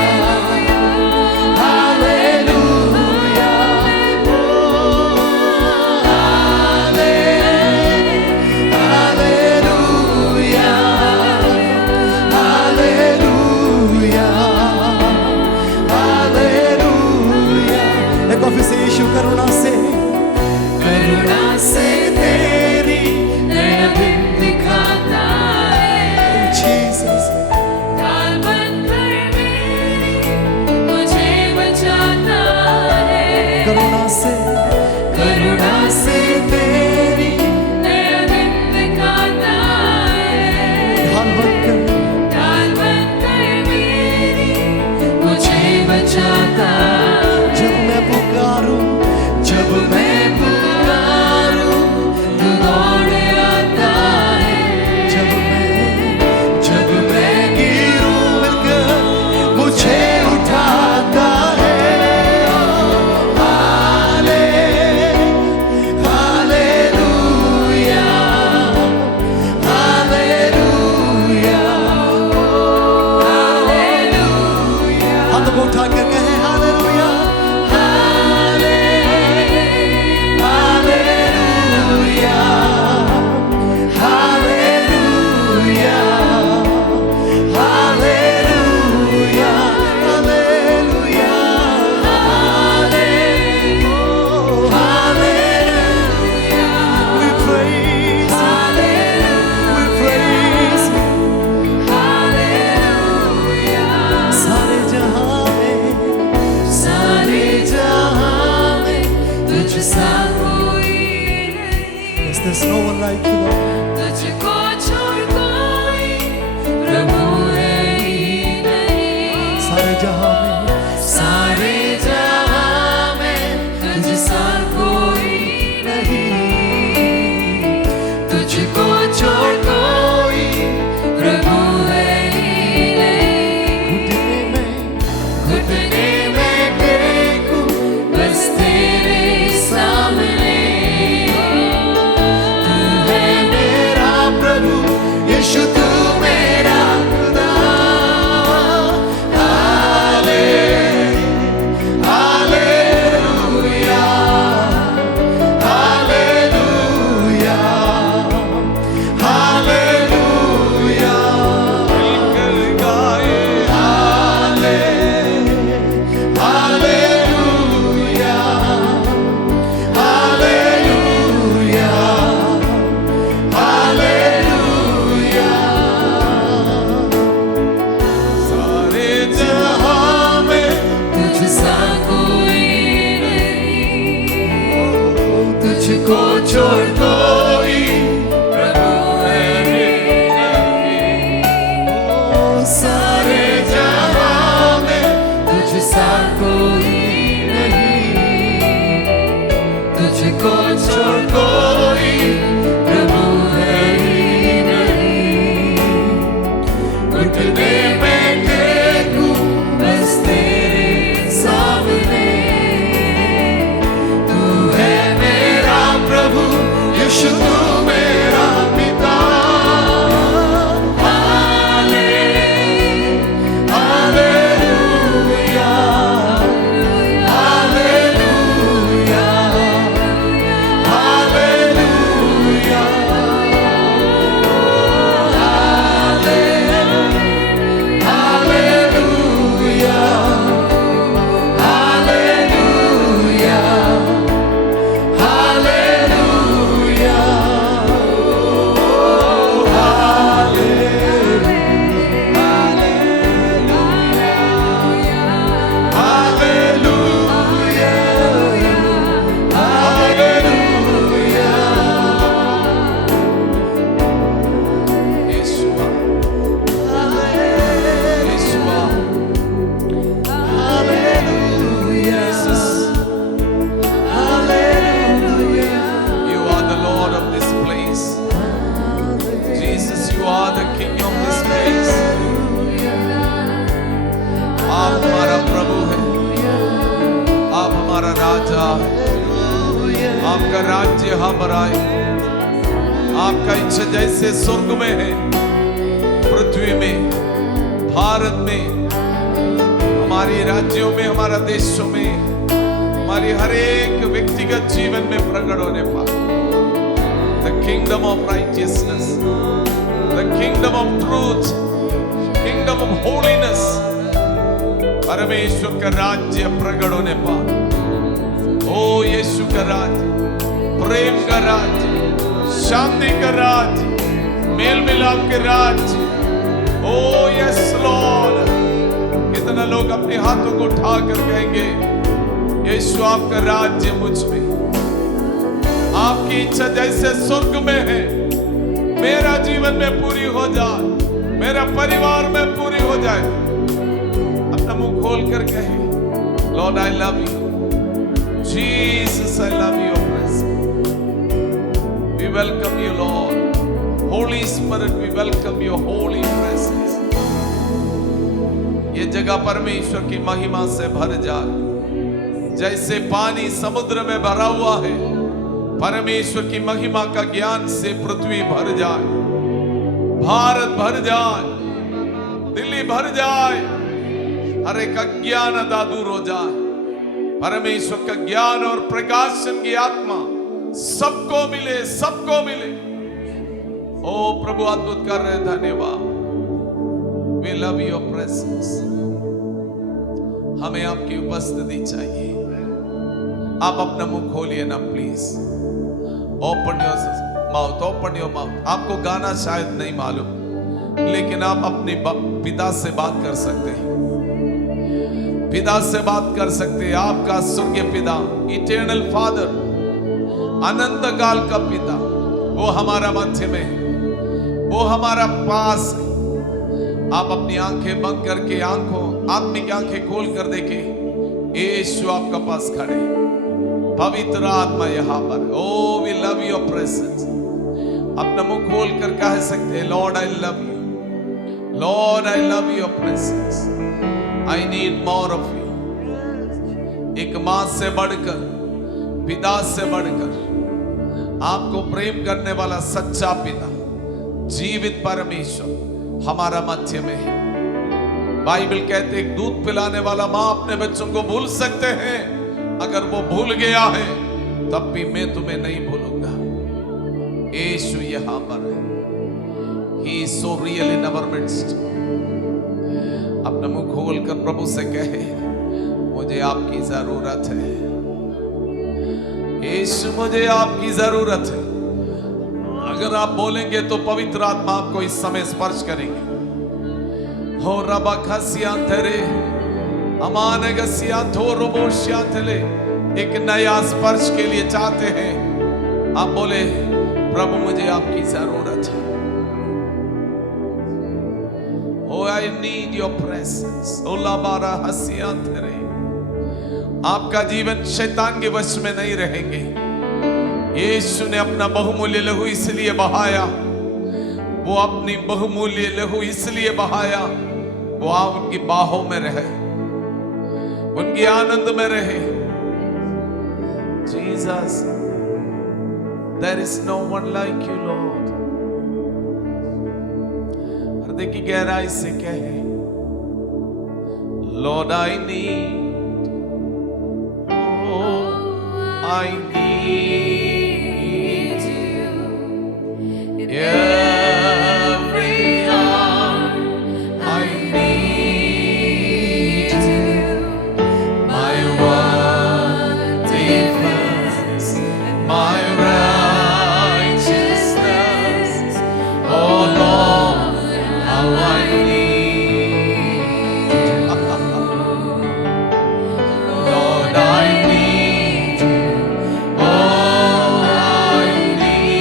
आपका राज्य यहाँ पर आए। आपका इच्छा जैसे स्वर्ग में है, पृथ्वी में, भारत में, हमारे राज्यों में, हमारा देशों में, हमारी हर एक व्यक्तिगत जीवन में प्रकट होने पाए। The kingdom of righteousness, the kingdom of truth, kingdom of holiness, परमेश्वर का राज्य प्रकट होने पाए। ओ यीशु का राज्य, प्रेम का राज्य, शांति का राज्य, मेल मिलाप के राज्य। ओ यस लॉर्ड, कितना लोग अपने हाथों को उठा कर कहेंगे, यीशु आपका राज्य मुझ में, आपकी इच्छा जैसे स्वर्ग में है, मेरा जीवन में पूरी हो जाए, मेरा परिवार में पूरी हो जाए। अपना मुंह खोल कर कहे, Lord I love you, Jesus I love you, we welcome you Lord, holy spirit we welcome your holy presence. ये जगह परमेश्वर की महिमा से भर जाए, जैसे पानी समुद्र में भरा हुआ है, परमेश्वर की महिमा का ज्ञान से पृथ्वी भर जाए, भारत भर जाए, दिल्ली भर जाए, हर एक अज्ञानता दूर हो जाए, परमेश्वर का ज्ञान और प्रकाशन की आत्मा सबको मिले, सबको मिले। ओ प्रभु अद्भुत कर रहे, धन्यवाद। We love your presence. हमें आपकी उपस्थिति चाहिए। आप अपना मुंह खोलिए ना please. Open your mouth, open your mouth. आपको गाना शायद नहीं मालूम, लेकिन आप अपने पिता से बात कर सकते हैं, पिता से बात कर सकते हैं। आपका स्वर्गीय पिता, इटर्नल फादर, अनंत काल का पिता, वो हमारा मध्य में है, वो हमारा पास है। आप अपनी आंखें बंद करके, आत्मिक आंखें खोल कर देखें, यीशु आपका पास खड़े, पवित्र आत्मा यहाँ पर। Oh we love your presence. अपना मुंह खोल कर कह सकते हैं, Lord I love you, Lord I love your presence, I need more of you. एक मां से बढ़कर, पिता से बढ़कर, आपको प्रेम करने वाला सच्चा पिता, जीवित परमेश्वर हमारा मध्य में है। बाइबल कहते एक दूध पिलाने वाला मां अपने बच्चों को भूल सकते हैं, अगर वो भूल गया है तब भी मैं तुम्हें नहीं भूलूंगा। यीशु यहां पर है, he is so real in our midst. अपना मुंह खोल कर प्रभु से कहे, मुझे आपकी जरूरत है यीशु, मुझे आपकी जरूरत है। अगर आप बोलेंगे तो पवित्र आत्मा आपको इस समय स्पर्श करेंगे। हो रबा खसिया तेरे अमान गसिया थोरोबोशिया तेले, एक नया स्पर्श के लिए चाहते हैं। आप बोले, प्रभु मुझे आपकी जरूरत है। Oh, I need your presence. Oh, लाबारा हसिया तेरे। आपका जीवन शैतान के वश में नहीं रहेंगे। यीशु ने अपना बहुमूल्य लहू इसलिए बहाया, वो अपनी बहुमूल्य लहू इसलिए बहाया, वो आप उनकी बाहों में रहे, उनकी आनंद में रहे। Jesus, there is no one like you, Lord. हृदय की गहराई से कहे, Lord, I need, oh, I need you. Every hour I need you. My one defense, my righteousness. Oh Lord, how I need you. Lord, I need you. Oh, I need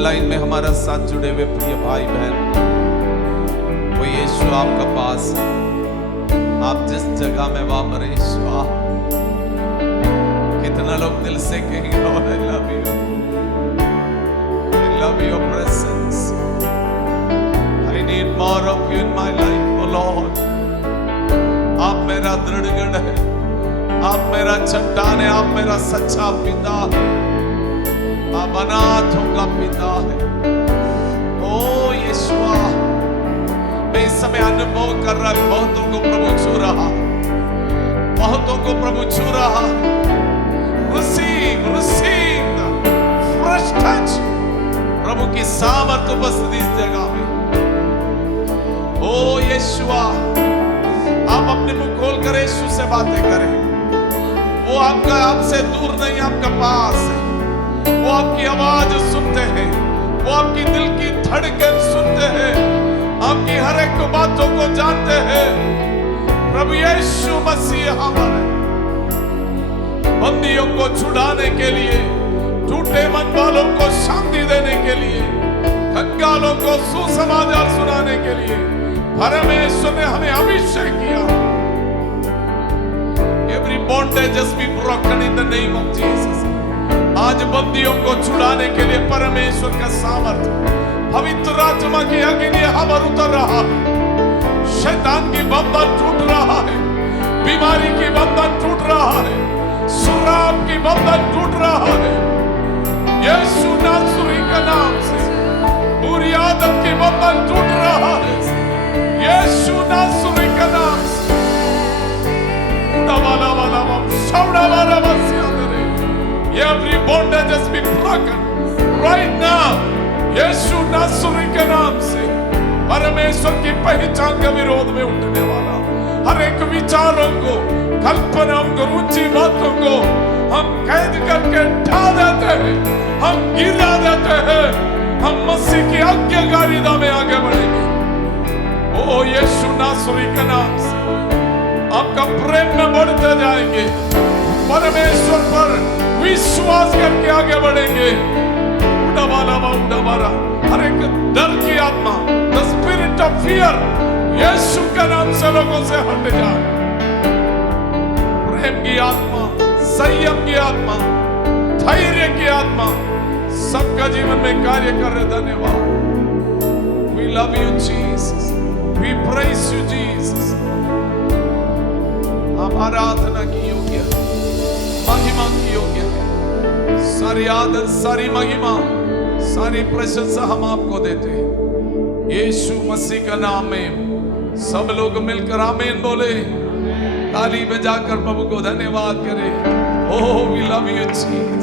online में हमारा साथ जुड़े हुए प्रिय भाई बहन, वो यीशु आपका पास है। आप जिस जगह में वहां पर यीशु आप, कितना लोग दिल से कहेंगे Lord I love you, I love your presence, I need more of you in my life, oh Lord। आप मेरा दृढ़गढ़ है, आप मेरा चट्टान है, आप मेरा सच्चा पिता है, आप अनाथों का पिता है। ओ यीशुआ, मैं इस समय अनुभव कर रहा हूं, बहुतों को प्रभु छू रहा, बहुतों को प्रभु छू रहा। Receive the fresh touch, प्रभु की सामर्थ उपस्थिति इस जगह में। ओ यीशुआ, आप अपने मुंह खोलकर यीशु से बातें करें। वो आपसे दूर नहीं, आपका पास है। वो आपकी आवाज सुनते हैं, वो आपकी दिल की धड़कन सुनते हैं, आपकी हर एक बातों को जानते हैं। प्रभु यीशु मसीह हमारे बंदियों को छुड़ाने के लिए, टूटे मन वालों को शांति देने के लिए, कंगालों को सुसमाचार सुनाने के लिए परमेश्वर ने हमें अभिषेक किया। Every bondages be broken in the name of Jesus। आज बंदियों को छुड़ाने के लिए परमेश्वर का सामर्थ्य, पवित्र आत्मा की अग्नि हम पर उतर रहा है। शैतान की बंधन टूट रहा है, बीमारी की बंधन टूट रहा है, शराब की बंधन टूट रहा है। यीशु नासरी के नाम से बुरी आदत की बंधन टूट रहा है। यीशु नासरी के नाम से every bondage has been broken right now। यीशु नासरी के नाम से परमेश्वर की पहचान के विरोध में उठने वाला हर एक विचारों को, कल्पनाओं को, ऊंची बातों को हम कैद करके ढा देते हैं, हम गिरा देते हैं। हम मसीह की आज्ञाकारिता में आगे बढ़ेंगे। ओ यीशु नासरी के नाम से आपका प्रेम में बढ़ते जाएंगे, परमेश्वर पर विश्वास करके आगे बढ़ेंगे। उड़ा हर एक डर की आत्मा, द स्पिरिट ऑफ फियर, यीशु के नाम से लोगों से हट जाए। प्रेम की आत्मा, संयम की आत्मा, धैर्य की आत्मा सबका जीवन में कार्य कर रहे। धन्यवाद। We love you Jesus, we praise you Jesus। आप आराधना की योग्य, महिमा की योग्य है। सारी आदर, सारी महिमा, सारी प्रशंसा हम आपको देते हैं यीशु मसीह का नाम में। सब लोग मिलकर आमीन बोले, ताली बजाकर प्रभु को धन्यवाद करें। Oh we love you Jesus.